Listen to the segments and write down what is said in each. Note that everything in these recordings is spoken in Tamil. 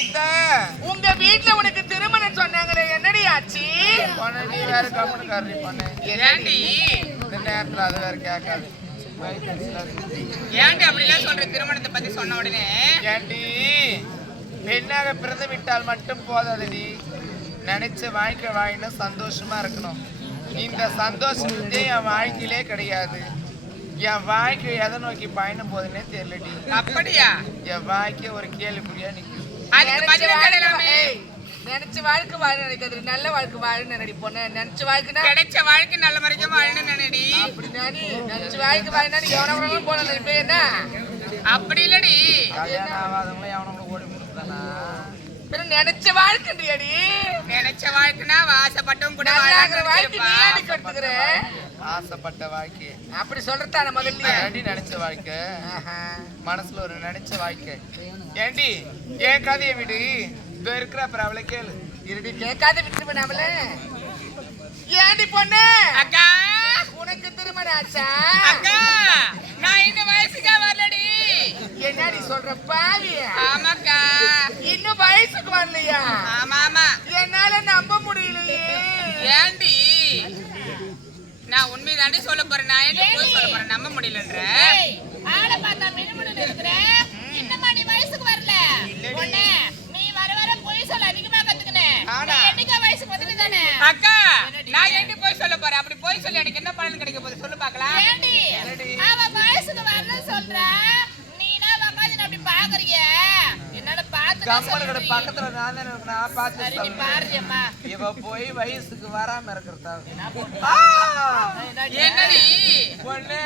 அனிதா உங்க வீட்ல உனக்கு திருமணம் சொன்னாங்களே என்னடி ஆச்சு? நீ வேற கம்முனு காரணி பண்ணு. ஏண்டி இந்த நேரத்துல அது வேற கேட்காது. ஏண்டி அப்படிலாம் சொல்ற திருமணத்தை பத்தி சொன்ன உடனே? ஏண்டி பெண்ணாக பிறந்து விட்டால் மட்டும் போதாதடி. நினைச்ச வாழ்க்கை வாழணும் சந்தோஷமா இருக்கணும். இந்த சந்தோஷத்தே என் வாழ்க்கையிலே கிடையாது. என் வாழ்க்கை எதை நோக்கி பயணம் போகுதுன்னே தெரியலடி. அப்படியா? என் வாழ்க்கை ஒரு கேள்விக்குறியா நிக்குது. அதுக்கு நினைச்ச பதில் ஏய், நினைச்ச வாழ்க்கை வாழ நினைக்கிறது நல்ல வாழ்க்கை வாழ நினைடி பொண்ணு. நினைச்ச வாழ்க்கைனா கிடைச்ச வாழ்க்கை நல்ல முறைக்கும் வாழணும் நினைடி. அப்படி நானி நினைச்ச வாழ்க்கை வாழினா நீ எவனவங்களும் போன நினைப்பே என்ன? அப்படி இல்லடி. நினைச்ச வாழ்க்கைன்றியடி நினைச்ச வாழ்க்கைனா ஆசைப்பட்டும் கூட வாழணும்னு வாழ்க்கை நீ எடுத்துக்கிற? ஆசைப்பட்ட வாழ்க்கை. அப்படி சொல்றதான முதல்ல ஏண்டி நினைச்ச வாழ்க்கை. மனசுல ஒரு நினைச்ச வாழ்க்கை. ஏண்டி என் கதையை விடு. இதோ இருக்கிற அப்புறம் அவளை கேளு. இருடி கேட்காத விட்டு பண்ணாமல ஏண்டி பொண்ணு? அக்கா. உனக்கு திருமணம் ஆச்சா? அக்கா நான் இந்த வயசுக்கா வரலடி. என்னடி சொல்ற பாவி ஆமாக்கா. வயசுக்கு வரலையா ஆமா ஆமா என்னால நம்ப முடியலையே ஏண்டி நான் உண்மை தாண்டி சொல்ல போறேன் நான் என்ன போய் சொல்ல போறேன் நம்ப முடியலன்ற ஆளை பார்த்தா மினுமினுன்னு இருக்கிற. இன்னுமா நீ வயசுக்கு வரல? பொண்ணு, நீ வர வர பொய் சொல்ல அதிகமா கத்துக்கின. ஆனா. நீ என்னைக்கா வயசுக்கு வந்துட்டு தானே? அக்கா நான் எங்க போய் சொல்ல போறேன் அப்படி போய் சொல்லி எனக்கு என்ன பலன் கிடைக்க போகுது சொல்லு பார்க்கலாம் ஏண்டி? அவ வயசுக்கு வரலன்னு சொல்றா. நீ என்ன உக்காந்துன்னு அப்படி பாக்குறீங்க? சொல்றீங்க. பக்கத்துல நான் தானே பார்த்து. இவ போய் வயசுக்கு வராம இருக்கிறதா என்னடி? பொண்ணு?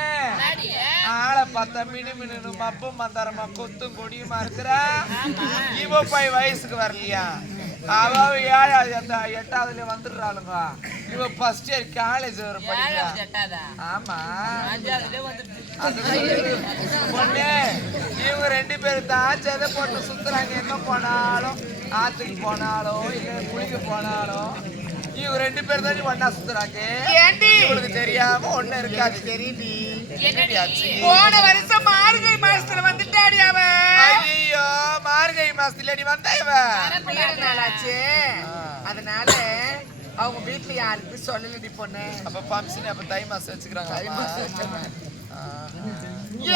ஆளை பார்த்தா மினு மினு மப்பும் மந்தாரமா கொத்தும் கொடியுமா இருக்கிறா? இவ போய் வயசுக்கு வரலையா? அவ ஏழாவது எட்ட எட்டாவதுல வந்துடுறாளுங்க. இவ ஃபர்ஸ்ட் இயர் காலேஜ் வர படிக்கிறா? ஆமா. பொண்ணு இவங்க ரெண்டு பேரும் தான் போட்டு சுத்துறாங்க. எங்க போனாலும் ஆத்துக்கு போனாலும் இல்ல குளிக்க போனாலும் இவங்க ரெண்டு பேரும் தான் ஒண்ணா சுத்துறாங்க. ஏண்டி? இவங்களுக்கு தெரியாம ஒண்ணு இருக்காது. போன வருஷம் மார்கழி மாசத்துல வந்துட்டாடி அவ ஐயோ நீ வந்த இவ நாளாச்சு. அதனால அவங்க வீட்டுல யாருக்கும் சொல்லலடி பொண்ணு. அப்ப ஃபங்க்ஷன் அப்ப தை மாசம் வச்சுக்கிறாங்க.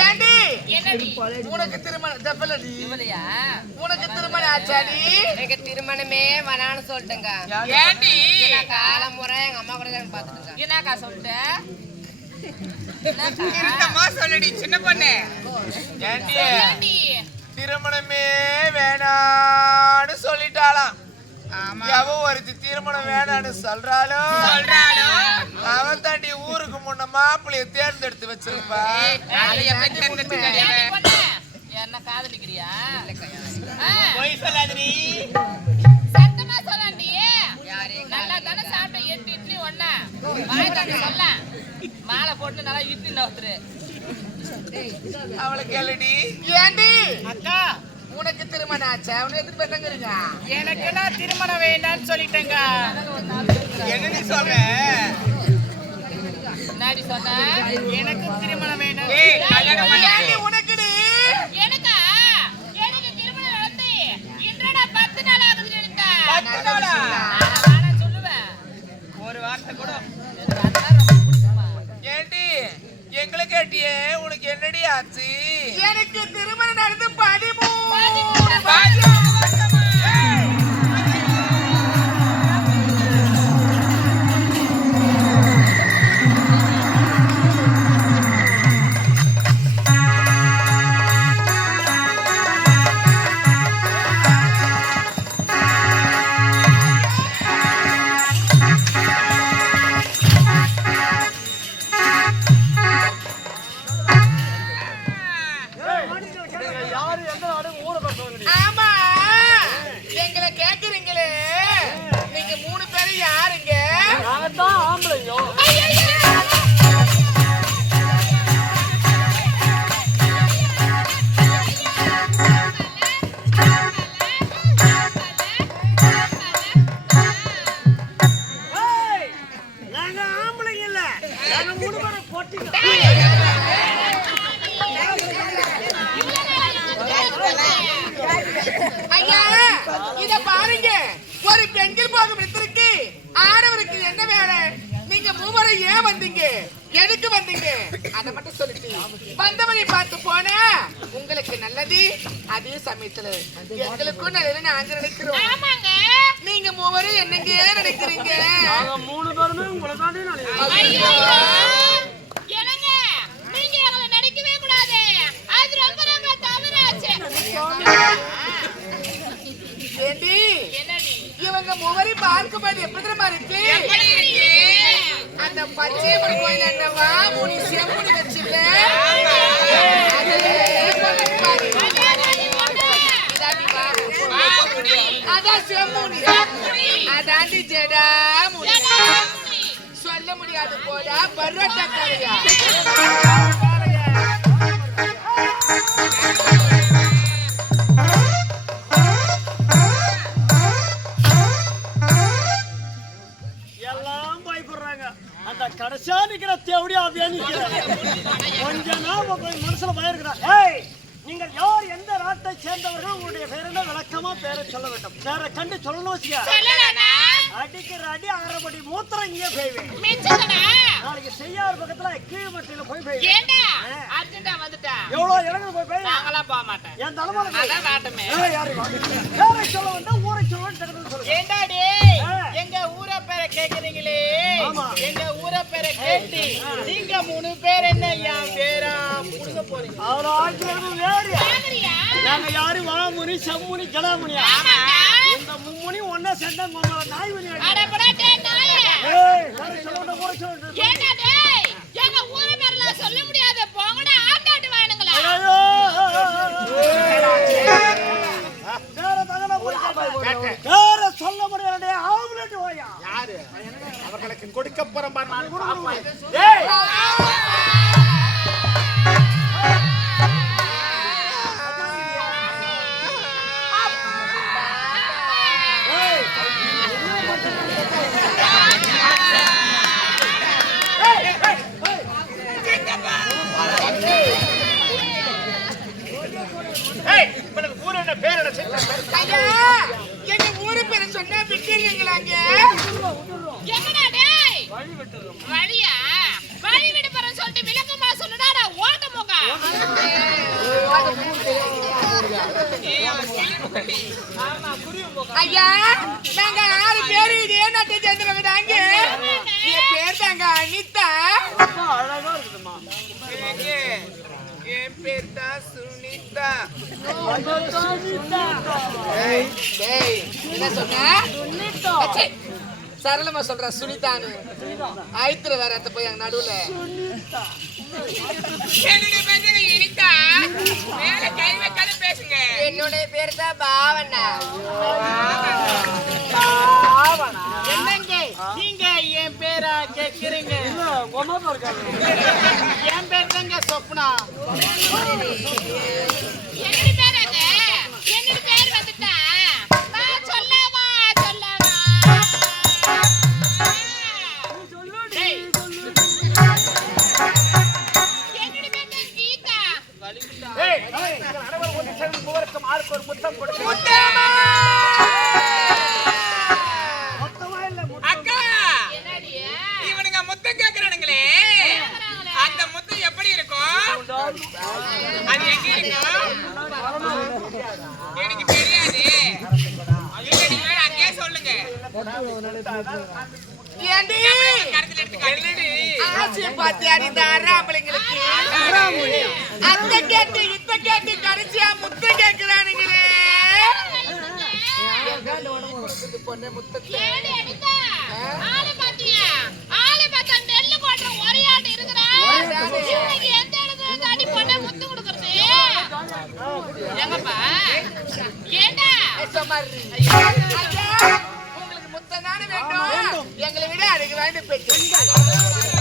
ஏண்டி என்னடி? உனக்கு திருமணம் தப்பலடி. இவளையா? உனக்கு திருமணம் ஆச்சாடி? எனக்கு திருமணமே வேணான்னு சொல்லிட்டேங்க. ஏண்டி காலமுறை எங்க அம்மா கூட தான் பார்த்துட்டு என்னக்கா சொல்லிட்ட? திருத்தமா சொல்லுடி சின்ன பொண்ணு? ஏண்டி ஏண்டி? திருமணமே வேணான்னு சொல்லிட்டாளாம். ஆமா. எவ ஒருத்தி திருமணம் வேணான்னு சொல்றாளோ? சொல்றாளோ? அவன் தாண்டி ஊருக்கு முன்ன மாப்பிள்ளைய தேர்ந்தெடுத்து வச்சிருப்பா? என்ன காதலிக்கிறியா? பொய் சொல்லாதடி. சத்தமா நல்லா தானே சாப்பிட்ட எட்டு இட்லி ஒண்ணா. வாய் தாண்டி சொல்ல மாலை போட்டு நல்லா இட்லி நவுத்துரு. அவளை கேளுடி. ஏண்டி? அக்கா. உனக்கு திருமணம் ஆச்சா? எத்தனை பேர் தங்குறீங்க எனக்கு நான் திருமணம் வேண்டாம்னு சொல்லிட்டேங்க. என்னடி சொல்ற? முன்னாடி சொன்ன எனக்கு திருமணம் வேண்டாம் ஏன் வந்தீங்க? எதுக்கு வந்தீங்க? அதை மட்டும் சொல்லிட்டு வந்தவரை பார்த்து போன உங்களுக்கு நல்லது அதே சமயத்துல எங்களுக்கும் நல்லது நாங்க நினைக்கிறோம். நீங்க மூவரும் என்னங்க நினைக்கிறீங்க? மூணு பேருமே உங்களை தாண்டி இவங்க முகரி பார்க்கும்போது எப்படி தெரியுமா இருக்கு? பச்சையம்மன் கோயில் அண்ணவா மூணு செம்மணி வச்சுல அதான் செம்முனி அதாண்டி ஜடா முனி சொல்ல முடியாது போல பரோட்டா கரையா. நாட்டை சேர்ந்தவர்கள் உங்களுடைய பேர் என்ன? விளக்கமா பேரை சொல்ல வேண்டும். பேரை கண்டு சொல்லணும் அடிக்கிற அடி அரைபடி மூத்திரம் இங்கே பெய்வேன் நாளைக்கு செய்யார் பக்கத்துல கீழ்மட்டில போய் பெய்வேன் எவ்வளவு இடங்கள் போய் பெய்வேன் போக மாட்டேன். என் யாரு? பேரை சொல்ல வந்தா ஊரை சொல்ல டக்குனு சொல்லுங்க. எங்க ஊர பேரை கேக்குறீங்களே. எங்க ஊர பேரை கேட்டு. நீங்க மூணு பேர் என்ன என் பேரா? புடுங்க போறீங்க. வேறு நாங்க யாரு? வாமுனி செம்முனி ஜடாமுனியா? இந்த மும்முனி ஒன்னா சேர்ந்தா நாய் மணி என்ன பேர் என்ன சின்ன? பேர்? ஐயா எங்க ஊரு பேரை சொன்னா விட்டுருங்களாங்க எங்கடா டேய்? வழியா? வழி சொல்லிட்டு விளக்கமா சொல்லுடா நான் ஓட்ட ஐயா நாங்க ஆறு பேரு இதே நாட்டை சேர்ந்தவங்க தாங்க என் பேர் தாங்க அனிதா அழகா இருக்குதுமா ஏங்க, தான் சுனிதா டேய் என்ன சொன்ன சரளமா சொல்ற சுனிதான்னு. ஆயித்துல வேற அத்த போய் அங்க நடுவுல. என்னுடைய பேர் தான் பாவண்ணா. என்னங்க? நீங்க என் பேரா கேக்குறீங்க? என் பேர் தாங்க சொப்னா. ஆளுக்கு ஒரு முத்தம் கொடுத்து ஆசையை பார்த்தியா நீ இந்த அறாம்பளைங்களுக்கு அத்த கேட்டு இத்த கேட்டு கடைசியா முத்த கேக்குறானுங்களே. பொண்ணு முத்தத்தை? ஏடி அனிதா? ஆளை பாத்தியா? ஆளை பார்த்தா நெல்லு போடுற ஒரே ஆட்டு இருக்கிறா இவனுக்கு எந்த இடத்துல இருந்து அடி பண்ண முத்து கொடுக்கறது? எங்கப்பா? ஏண்டா? எங்களை விட அதுக்கு வாய்ந்து பெண்கள்.